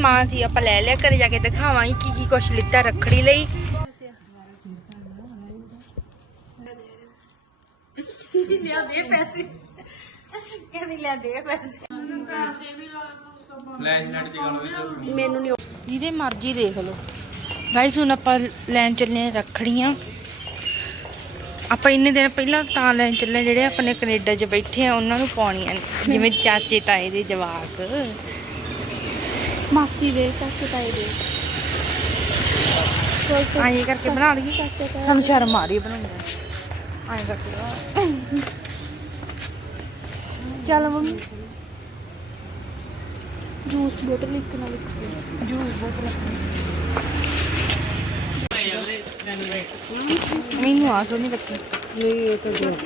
ਸਮਾਨ ਸੀ, ਆਪਾਂ ਲੈ ਲਿਆ, ਘਰੇ ਜਾ ਕੇ ਦਿਖਾਵਾਂਗੇ ਕੀ ਕੀ ਕੁਛ ਲਿੱਤਾ ਰੱਖੜੀ ਲਈ। ਲਿਆ ਦੇ ਪੈਸੇ ਫਲੈਸ਼ ਲਾਈਟ ਦੀ ਗੱਲ ਮੈਨੂੰ ਨਹੀਂ ਜਿਹਦੇ ਮਰਜ਼ੀ ਦੇਖ ਲਓ। ਗਾਈਸ ਹੁਣ ਆਪਾਂ ਲੈਣ ਚੱਲੇ ਆਂ ਰੱਖੜੀਆਂ। ਆਪਾਂ ਇੰਨੇ ਦਿਨ ਪਹਿਲਾਂ ਤਾਂ ਲੈਣ ਚੱਲੇ ਜਿਹੜੇ ਆਪਣੇ ਕੈਨੇਡਾ 'ਚ ਬੈਠੇ ਆ, ਉਹਨਾਂ ਨੂੰ ਪਾਉਣੀਆਂ ਨੇ। ਜਿਵੇਂ ਚਾਚੇ ਤਾਏ ਦੇ ਜਵਾਕ। ਮਾਸੀ ਦੇ ਚਾਚੇ ਤਾਏ ਦੇ। ਐਂ ਕਰਕੇ ਬਣਾ ਲਈਏ ਸਾਨੂੰ ਸ਼ਰਮ ਆ ਰਹੀ ਹੈ ਬਣਾਉਣ ਦਾ। ਐਂ ਕਰਕੇ ਚੱਲ ਮੰਮੀ। ਜੂਸ ਬੋਤਲ ਇੱਕ ਨਾਲ ਇੱਕ ਜੂਸ ਬੋਤਲ ਮੈਨੂੰ ਆ ਸੋਨੀ ਬੱਤੀ ਨਹੀਂ ਇਹ ਤਾਂ ਜੂਸ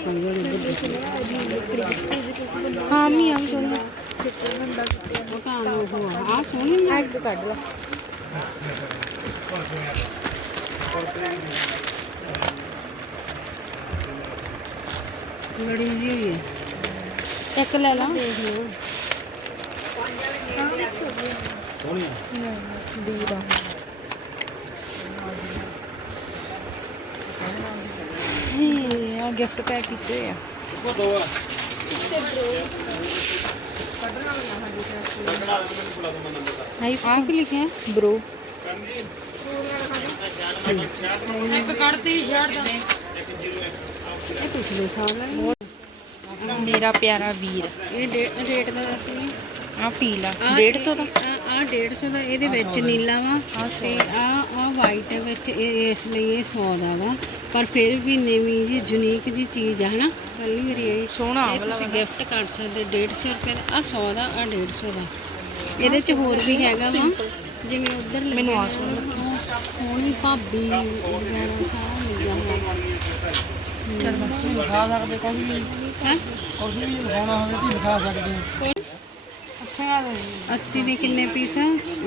ਹਾਂ ਮੀ ਆ ਸੋਨੀ ਉਹ ਤਾਂ ਉਹ ਆ ਸੋਹਣੀ ਐਗ ਕੱਢ ਲਾ ਲੜੀ ਜੀ ਹੋਈ ਹੈ ਇੱਕ ਲੈ ਲਾ ਦੂਰ ਆ ਹੇ ਗਿਫਟ ਪੈਕ ਕੀਤੇ ਆ ਉਹ ਦੋ ਆ। ਹਾਈ ਕੀ ਲਿਖਿਆ? ਬ్రో ਇੱਕ ਕੱਢਤੀ ਸ਼ਰਟ ਦਾ। ਇਹ ਪਿਛਲੇ ਸਾਲ ਹੈ ਮੇਰਾ ਪਿਆਰਾ ਵੀਰ। ਇਹ ਰੇਟ ਦਾ ਦੱਸਣੀ ਆ ਪੀਲਾ। ਆਹ 150 ਦਾ? ਆ 150 ਦਾ ਇਹਦੇ ਵਿੱਚ ਨੀਲਾ ਵਾ ਤੇ ਆ ਆ ਵਾਈਟ ਵਿੱਚ ਇਹ ਇਸ ਲਈ ਇਹ 100 ਦਾ ਵਾ। ਪਰ ਫਿਰ ਵੀ ਨਵੀਂ ਜੀ ਯੂਨੀਕ ਜੀ ਚੀਜ਼ ਆ ਹਨਾ? ਪਹਿਲੀ ਵਾਰੀ ਇਹ ਸੋਹਣਾ ਇਹ ਤੁਸੀਂ ਗਿਫਟ ਕਰ ਸਕਦੇ 150 ਰੁਪਏ ਦਾ ਆ 100 ਦਾ ਆ 150 ਦਾ। ਇਹਦੇ ਚ ਹੋਰ ਵੀ ਹੈਗਾ ਵਾ ਜਿਵੇਂ ਉਧਰ ਮੈਨੂੰ ਆ ਹੁਣ ਵੀ ਭਾਬੀ ਵਗੈਰਾ ਸਾਰਾ ਮਿਲ ਜਾਂਦਾ ਚੱਲ ਬਸ ਲਿਖਾ ਸਕਦੇ ਵੀ। ਹੈ? ਕੁਝ ਵੀ ਲਿਖਾਉਣਾ ਹੋਵੇ ਤਾਂ ਲਿਖਾ ਸਕਦੇ ਅੱਛਾ 80 ਦੇ ਕਿੰਨੇ ਪੀਸ ਆ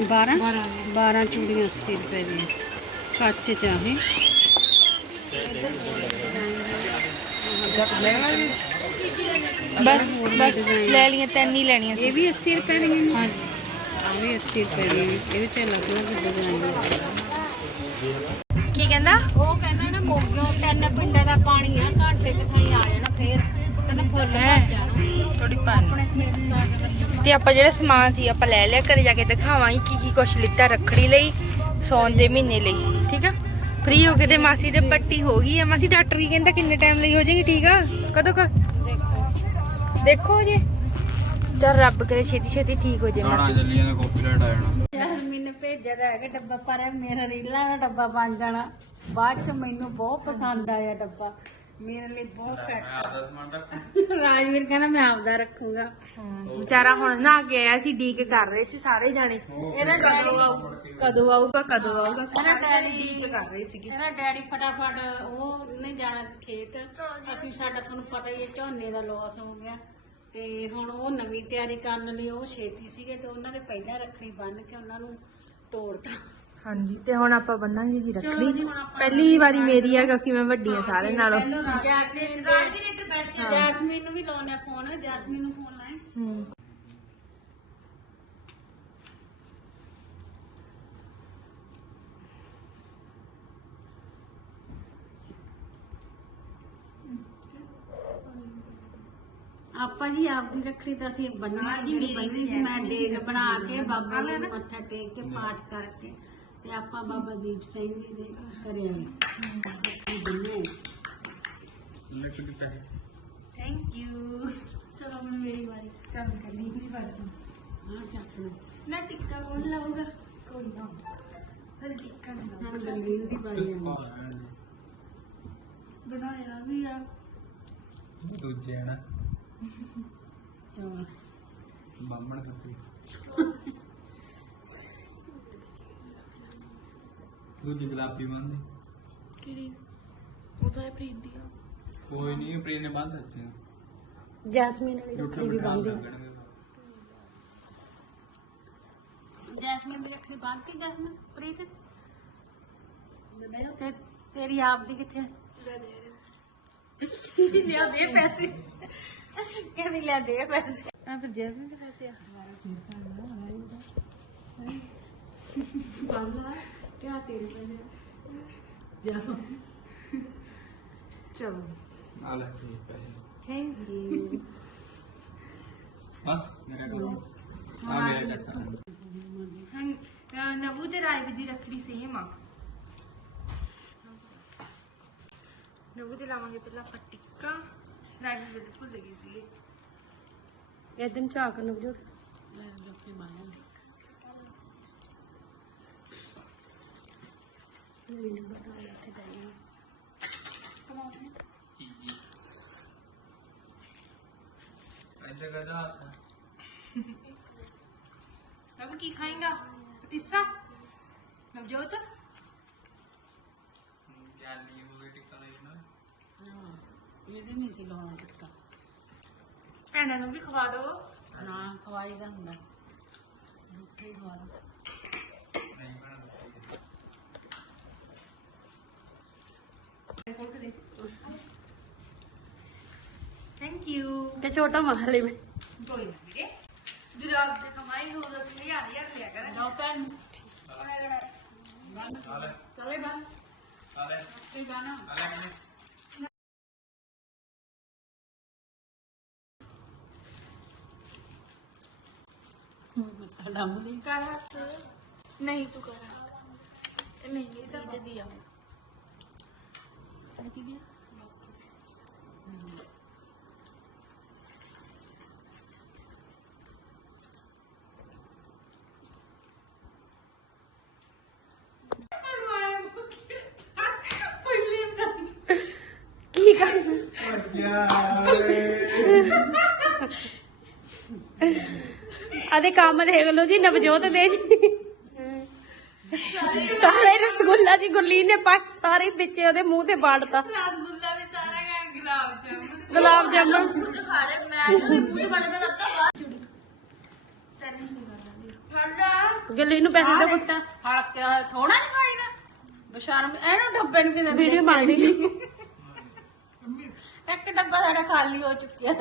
12 12 ਚੂੜੀਆਂ 80 ਰੁਪਏ ਦੀਆਂ ਕੱਚ ਚ ਆ ਇਹ ਲੈਣਾ ਜੀ ਬਸ ਬਸ ਲੈ ਲਈਆਂ ਤਿੰਨ ਹੀ ਲੈਣੀਆਂ ਸੀ ਇਹ ਵੀ 80 ਰੁਪਏ ਦੀਆਂ ਨੇ ਹਾਂ ਇਹ ਵੀ 80 ਰੁਪਏ ਦੀਆਂ। ਇਹ ਵਿੱਚ ਅਲੱਗ ਅਲੱਗ ਡਿਜ਼ਾਈਨ ਕੀ ਕਹਿੰਦਾ ਉਹ ਕਹਿੰਦਾ ਨਾ ਮੋਗਿਓ ਤਿੰਨ ਪਿੰਡਾਂ ਦਾ ਪਾਣੀ ਆ ਘੰਟੇ ਤੇ ਥਾਈ ਆ ਜਾਣਾ ਫੇਰ ਥੋੜੀ ਪਾਣੀ ਤੋਂ ਆਪਾਂ ਜਿਹੜਾ ਸਮਾਨ ਸੀ ਆਪਾਂ ਲੈ ਲਿਆ ਘਰੇ ਜਾ ਕੇ ਦਿਖਾਵਾਂਗੇ ਕੀ ਕੀ ਕੁਛ ਲਿੱਤਾ ਰੱਖੜੀ ਲਈ ਸੌਣ ਦੇ ਮਹੀਨੇ ਲਈ ਠੀਕ ਆ? ਫ੍ਰੀ ਹੋ ਕੇ ਤੇ ਮਾਸੀ ਦੇ ਪੱਟੀ ਹੋ ਗਈ ਆ। ਮਾਸੀ ਡਾਕਟਰ ਕੀ ਕਹਿੰਦਾ ਕਿੰਨੇ ਟਾਈਮ ਲਈ ਹੋ ਜਾਏਗੀ ਠੀਕ ਆ? ਕਦੋਂ ਕ? ਦੇਖੋ ਜੇ। ਚਲ ਰੱਬ ਕਰੇ ਛੇਤੀ ਛੇਤੀ ਠੀਕ ਹੋ ਜੇ ਗਾਣਾ ਮਾਸੀ। ਚੱਲੀ ਜਾਂਦਾ ਕਾਪੀਰਾਈਟ ਆ ਜਾਣਾ। ਜੈਸਮੀਨ ਨੇ ਭੇਜਿਆ ਤਾਂ ਹੈਗਾ ਡੱਬਾ ਪਰ ਮੇਰਾ ਰੀਲਾ ਦਾ ਡੱਬਾ ਬਣ ਜਾਣਾ। ਬਾਅਦ ਚ ਮੈਨੂੰ ਬਹੁਤ ਪਸੰਦ ਆਇਆ ਡੱਬਾ। ਮੇਰੇ ਲਈ ਬਹੁਤ ਮੈਂ ਘੱਟ। ਆਦਾ ਸਮਾਨ ਰੱਖ ਰਾਜਵੀਰ ਕਹਿੰਦਾ ਮੈਂ ਆਪਦਾ ਰੱਖੂਗਾ। ਵਿਚਾਰਾ ਹੁਣ ਨਾ ਕੇ ਆਇਆ ਸੀ ਡੀਕ ਕਰ ਰਹੇ ਸੀ ਸਾਰੇ ਜਾਣੇ। ਇਹਦਾ ਕਦੋਂ ਆਊ ਕਦੋਂ ਆਊਗਾ ਕਦੋਂ ਆਊਗਾ ਸਾਰੇ ਡੈਡੀ ਡੀਕ ਕਰ ਰਹੇ ਸੀਗੇ। ਇਹਦਾ ਡੈਡੀ ਫਟਾਫਟ ਉਹ ਨੇ ਜਾਣਾ ਸੀ ਖੇਤ। ਅਸੀਂ ਸਾਡਾ ਤੁਹਾਨੂੰ ਪਤਾ ਹੀ ਹੈ ਝੋਨੇ ਦਾ ਲਾਸ ਹੋ ਗਿਆ। ਤੇ ਹੁਣ ਉਹ ਨਵੀਂ ਤਿਆਰੀ ਕਰਨ ਲਈ ਉਹ ਛੇਤੀ ਸੀਗੇ ਤੇ ਉਹਨਾਂ ਦੇ ਪਹਿਲਾਂ ਰੱਖੜੀ ਬੰਨ ਕੇ ਉਹਨਾਂ ਨੂੰ ਤੋੜਤਾ। ਹਾਂਜੀ ਤੇ ਹੁਣ ਆਪਾਂ ਬੰਨਾਂਗੇ ਜੀ ਚਲੋ ਰੱਖੜੀ ਜੀ, ਹੁਣ ਆਪਾਂ- ਪਹਿਲੀ ਵਾਰੀ ਮੇਰੀ ਆ ਕਿਉਂਕਿ ਮੈਂ ਵੱਡੀ ਆ ਸਾਰਿਆਂ ਨਾਲੋਂ। ਜੈਸਮੀਨ ਜੈਸਮੀਨ ਨੂੰ ਵੀ ਲਾਉਣਾ ਫੋਨ ਜੈਸਮੀਨ ਨੂੰ ਫੋਨ ਲਾਏ। ਹੂੰ। ਆਪਾਂ ਜੀ ਆਪਦੀ ਰੱਖੜੀ ਤਾਂ ਅਸੀਂ ਬੰਨੀ ਜਿਹੜੀ ਬੰਨੀ ਸੀ ਮੈਂ ਦੇਗ ਬਣਾ ਕੇ ਬਾਬਾ ਜੀ ਨੂੰ। ਮੱਥਾ ਟੇਕ ਕੇ ਪਾਠ ਕਰਕੇ। ਤੇ ਆਪਾਂ ਬਾਬਾ ਦੀਪ ਸਿੰਘ ਜੀ ਦੇ ਘਰੇ ਆਏ। ਰੱਖੜੀ ਬੰਨ੍ਹੇ। ਲਿਖ ਦਿੱਤਾ ਹੈ ਥੈਂਕ ਯੂ ਚਲੋ ਹੁਣ ਮੇਰੀ ਵਾਰੀ। ਚੱਲ ਕਰਨੀ ਮੇਰੀ ਵਾਰੀ ਹਾਂ ਚੱਕ ਲਓ ਨਾ ਟਿੱਕਾ ਕੌਣ ਲਾਊਗਾ? ਕੋਈ ਨਾ। ਸਰ ਟਿੱਕਾ ਨਹੀਂ ਲਾਊਗਾ। ਹੁਣ ਗਰਲੀਨ ਦੀ ਬਾਰੀ ਆਉਂਦੀ ਬਣਾਇਆ ਵੀ ਆ। ਦੂਜੇ ਹਨ ਚੌਲ। ਬਾਹਮਣ ਸੁੱਤੀ। ਦੂਜੀ ਗੁਲਾਬੀ ਬੰਦ ਕਿਹੜੀ? ਉਹ ਤਾਂ ਪ੍ਰੀਤ ਦੀ। ਆ ਕੋਈ ਨਹੀਂ ਪ੍ਰੀ ਨੇ ਬੰਦ ਦਿੱਤੀ। ਜੈਸਮੀਨ ਵਾਲੀ ਜੁੱਠੇ ਰੱਖੜੀ ਵੀ ਬਿਠਾਉਣ ਬੰਨ੍ਹਦੀ ਲੱਗਣਗੇ। ਜੈਸਮੀਨ ਦੀ ਰੱਖੜੀ ਬੰਨ੍ਹਤੀ ਜੈਸਮੀਨ ਪ੍ਰੀਤ? ਤੇ ਤੇਰੀ ਆਪ ਦੀ ਕਿੱਥੇ ਲਿਆ ਦੇ ਪੈਸੇ। ਕਹਿੰਦੀ ਲਿਆ ਦੇ ਪੈਸੇ। ਆ ਫਿਰ ਜੈਸਮੀਨ ਦੇ ਪੈਸੇ ਆ। ਕਿਆ ਤੇਰੇ ਪਹਿਲੇ ਜਾ ਚਲੋ। ਆ ਲੈ ਜੀ ਪੈਸੇ। ਥੈਂਕ ਯੂ ਬਸ ਮੇਰਾ ਕੰਮ ਆ ਮੇਰਾ ਚੱਕਰ ਹਾਂ ਨਵੂ ਤੇ ਰਾਜਵੀਰ ਦੀ ਰੱਖੜੀ ਸੇਮ ਆ। ਨਵੂ ਤੇ ਲਾਵਾਂਗੇ ਪਹਿਲਾਂ ਆਪਾਂ ਟਿੱਕਾ। ਰਾਜਵੀਰ ਦੇ ਭੁੱਲ ਗਏ ਸੀਗੇ ਇਹ ਦਿਨ ਝਾਕ ਨੂੰ ਜੋ ਲੈ ਲੋਕੀ ਮਾਇਆ ਜੀ ਜੀ ऐसे करना ਨਵੂ ਕੀ ਖਾਏਗਾ ਪਤੀਸਾ ਨਵਜੋਤ ज्ञान नहीं हो गई टिक्का नहीं ना ਹਾਂ ਇਹਦੇ ਨਹੀਂ ਸੀ ਲਾਉਣਾ ਟਿੱਕਾ ਭੈਣਾਂ ਨੂੰ ਵੀ ਖਵਾ ਦਿਓ ਨਾ ਖਵਾਈ ਦਾ ਹੁੰਦਾ ਰੁੱਖੇ ਖਵਾ ਦੋ ਥੈਂਕ ਯੂ ਤੇ ਛੋਟਾ ਮਾਰ ਲਈ ਮੈਂ। ਕੋਈ ਨਾ ਵੀਰੇ। ਜਰਾਬ ਦੇ ਕਮਾਈ ਨੂੰ ਦਸ ਹਜ਼ਾਰ ਹਜ਼ਾਰ ਲਿਆ ਕਰ ਲਓ ਪੈਨ ਚਲੇ ਬਾ ਚਲੇ ਤੇ ਗਾਣਾ? ਨਹੀਂ ਤੂੰ ਕਰ। ਨਹੀਂ ਇਹ ਤਾਂ ਜਦੀ ਆ ਕੀ ਦਿਆ ਕੀ ਕਰ क्या ਆਦੇ ਕੰਮ ਦੇਖ ਲਓ ਜੀ ਨਵਜੋਤ ਦੇ ਜੀ। ਰਸਗੁੱਲਾ ਜੀ ਗੁਰਲੀਨ ਨੇ ਪਾ ਸਾਰੇ ਵਿੱਚ ਉਹਦੇ ਮੂੰਹ ਤੇ ਬਾੜਤਾ ਰਸਗੁੱਲਾ ਵੀ ਸਾਰਾ ਗਾ ਗੁਲਾਬ ਜਾਮੁਨ। ਗੁਲਾਬ ਜਾਮੁਨ। ਖੁਦ ਖਾ ਮੈਂ ਤਾਂ ਮੂੰਹ ਚ ਬੜੇ ਮੈਂ ਲੱਤਾਂ ਬਾਹਰ ਜੁੜੀ ਟੈਨਿਸ ਨਹੀਂ ਕਰਦਾ ਗੁਰਲੀਨ ਨੂੰ ਪੈਸੇ ਦੇ ਪੁੱਤਾ। ਹਲਕਿਆ ਥੋੜਾ ਨਹੀਂ ਖਾਈਦਾ। ਬਸ਼ਰਮ ਇਹਨੂੰ ਡੱਬੇ ਨੂੰ ਕਿਤੇ ਵੀਡੀਓ ਰਹੀ ਇੱਕ ਡੱਬਾ ਸਾਡਾ ਖਾਲੀ ਹੋ ਚੁੱਕਿਆ।